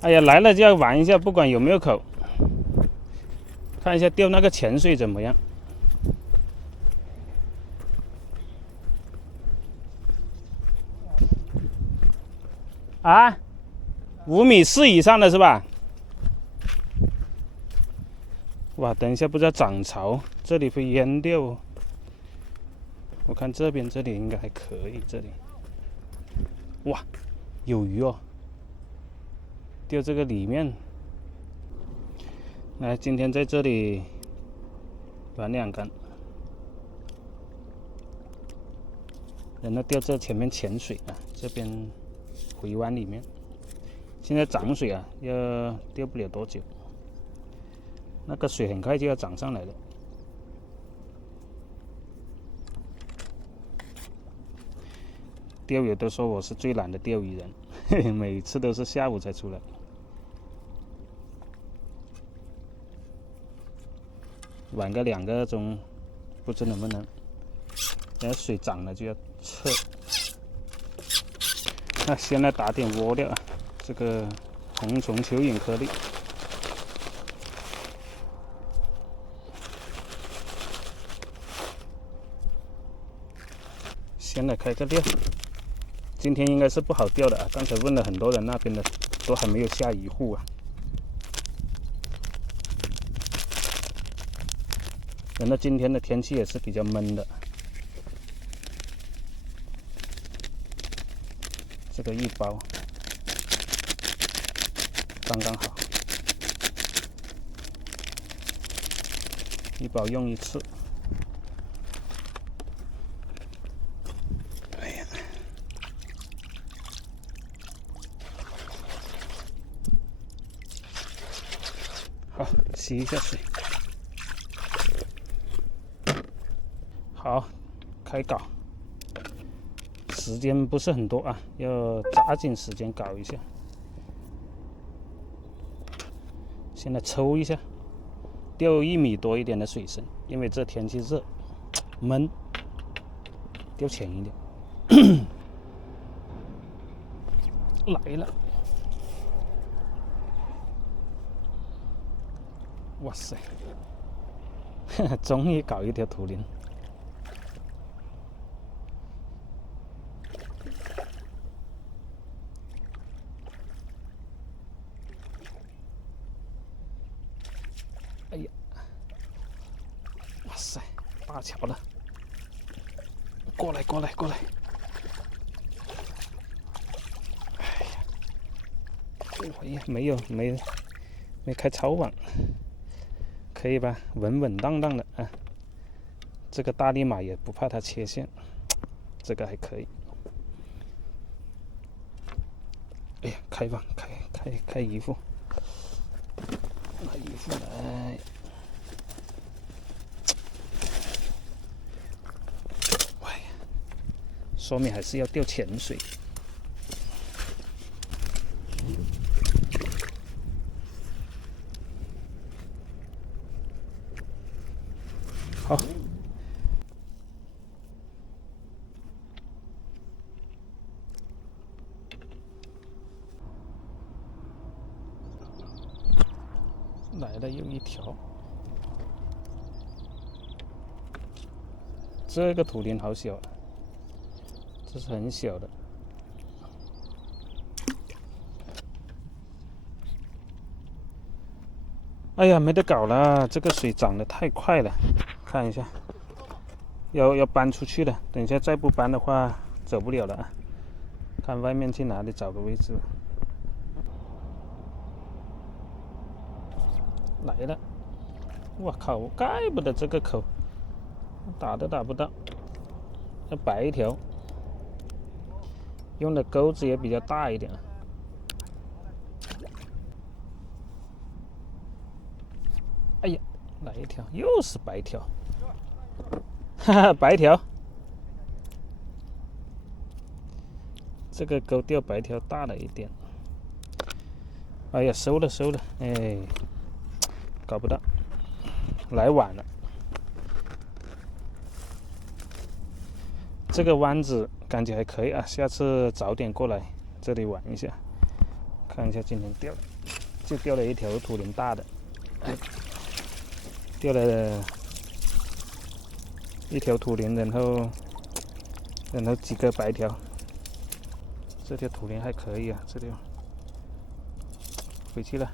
哎呀，来了就要玩一下，不管有没有口。看一下钓那个潜水怎么样？啊，5.4米以上的是吧？哇，等一下不知道涨潮，这里会淹掉哦。我看这里应该还可以，这里。哇，有鱼哦！钓这个里面。来，今天在这里玩2竿。然后钓这前面潜水啊，这边回湾里面。现在涨水啊，要钓不了多久，那个水很快就要涨上来了。钓友都说我是最懒的钓鱼人，每次都是下午才出来。晚个2个钟，不知能不能。等水涨了就要撤。那先来打点窝料啊，这个红虫蚯蚓颗粒。先来开个料。今天应该是不好钓的啊，刚才问了很多人，那边的都还没有下一户啊。然后今天的天气也是比较闷的，这个1包刚刚好，1包用1次。哎呀，好，洗一下水。好，开搞。时间不是很多啊，要抓紧时间搞一下。现在抽一下，钓1米多一点的水深，因为这天气热，闷，钓浅一点。来了，哇塞，终于搞一条土鲢。哎呀，哇塞，大条了！过来，过来，过来！哎呀，没开超网，可以吧？稳稳当当的啊！这个大力马也不怕它切线，这个还可以。哎呀，开吧，开一副，拿一副来。说明还是要钓潜水。好，来了又一条。这个土鲢好小啊，这是很小的。哎呀，没得搞了，这个水涨得太快了。看一下，要搬出去了。等一下再不搬的话，走不了了啊。看外面去哪里找个位置。来了，我靠，怪不得这个口打都打不到。这白条，用的钩子也比较大一点。哎呀，来一条，又是白条，哈哈，白条。这个钩钓白条大了一点。哎呀，收了，哎，搞不到，来晚了。这个湾子感觉还可以啊，下次早点过来这里玩一下，看一下今天就钓了一条土鲢大的，钓了一条土鲢，然后几个白条。这条土鲢还可以啊，这条回去了。